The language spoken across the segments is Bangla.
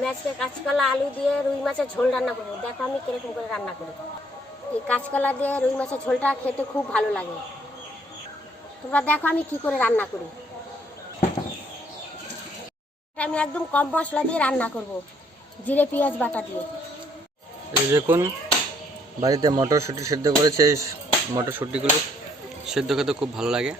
আমি আজকে কাঁচকলা আলু দিয়ে রুই মাছের ঝোল রান্না করবো। দেখো আমি কিরকম করে রান্না করি। এই কাঁচকলা দিয়ে রুই মাছের ঝোলটা খেতে খুব ভালো লাগে। তোমরা দেখো আমি কি করে রান্না করি। আমি একদম কম মশলা দিয়ে রান্না করব, জিরে পেঁয়াজ বাটা দিয়ে। এই দেখুন বাড়িতে মটরশুঁটি সেদ্ধ করেছে। এই মটরশুঁটিগুলো সেদ্ধ খেতে খুব ভালো লাগে।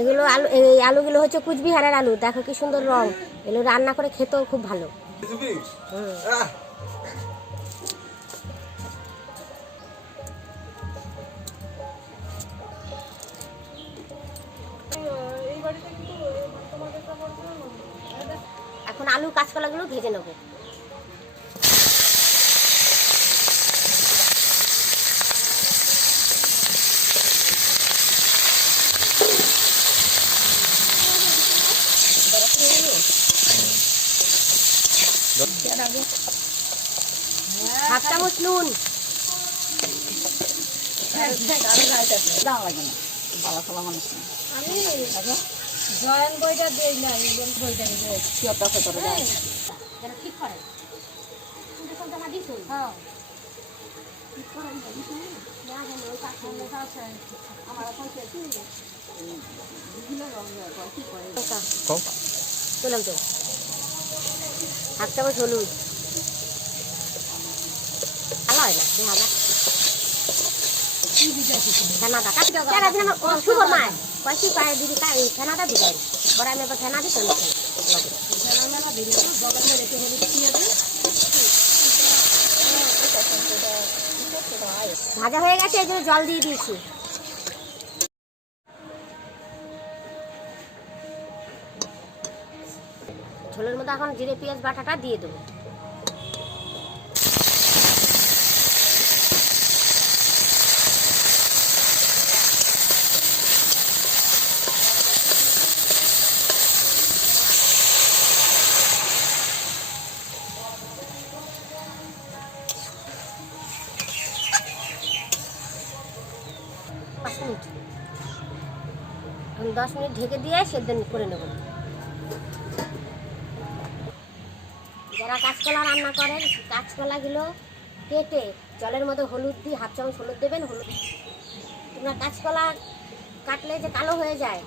এগুলো আলু, এই আলুগুলো হচ্ছে কুচবিহারের আলু। দেখো কি সুন্দর রং। এগুলো রান্না করে খেতেও খুব ভালো। এখন আলু কাঁচকলাগুলো ভেজে নেবো। হাফ চামচ নুন, জয়েন বইটা দিই না, বইটা ঠিক করে চলাম তো। হাফ চামচ হলুদ, ভালো হয় না ফেনাটা সুগর মায় কয়েকটি পায়ে দিদি ফেনাটা দিবেন। পরে আমি এবার ফেনা দিই ভাজা হয়ে গেছে, এই জন্য জল দিয়ে দিয়েছি। ঝোলের মধ্যে এখন জিরে পেঁয়াজ বাটাটা দিয়ে দেবো। আমি 10 মিনিট ঢেকে দিয়ে সেদ্ধ করে নেব। যারা কাঁচকলা রান্না করেন, কাঁচকলাগুলো কেটে জলের মধ্যে হলুদ দিয়ে হাফ চামচ হলুদ দেবেন। হলুদ তোমরা কাঁচকলা কাটলে যে কালো হয়ে যায়,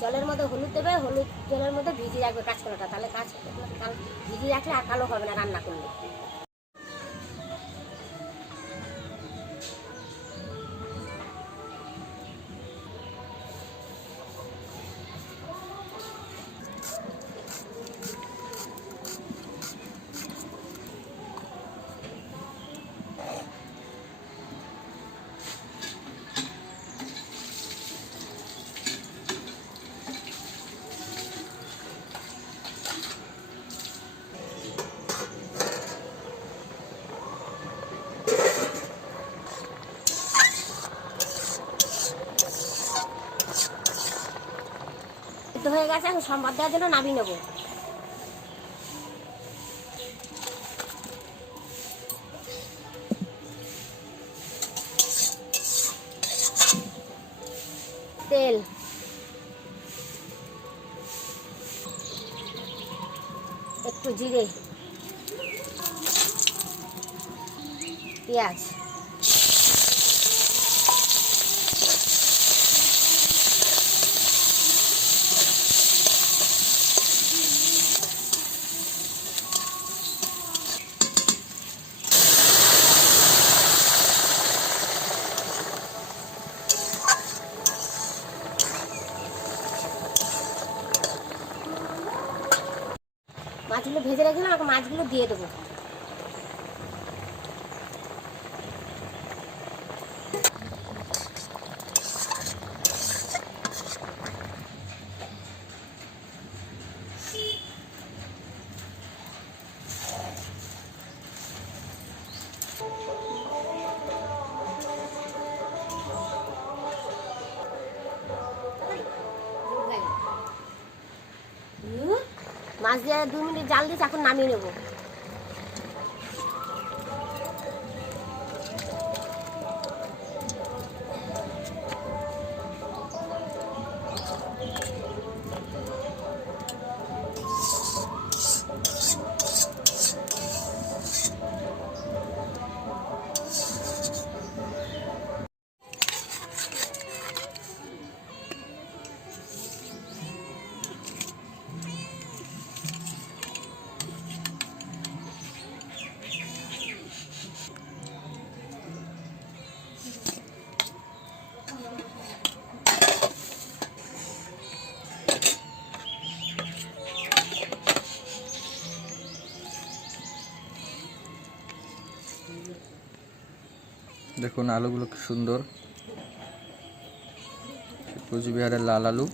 জলের মধ্যে হলুদ দেবে। হলুদ জলের মধ্যে ভিজিয়ে রাখবে কাঁচকলাটা, তাহলে কাঁচকলা ভিজিয়ে রাখলে আর কালো হবে না রান্না করলে। হয়ে গেছে, এখন সম্বাদ দেওয়ার জন্য নামিয়ে নেব। তেল, একটু জিরে, পেঁয়াজ, মাছগুলো ভেজে রেখে আমাকে মাছগুলো দিয়ে দেবো। মাছ দিয়ে 2 মিনিট জাল দিয়েছি, এখন নামিয়ে নেবো। দেখুন আলুগুলো কি সুন্দর, কুচবিহারের লাল আলু।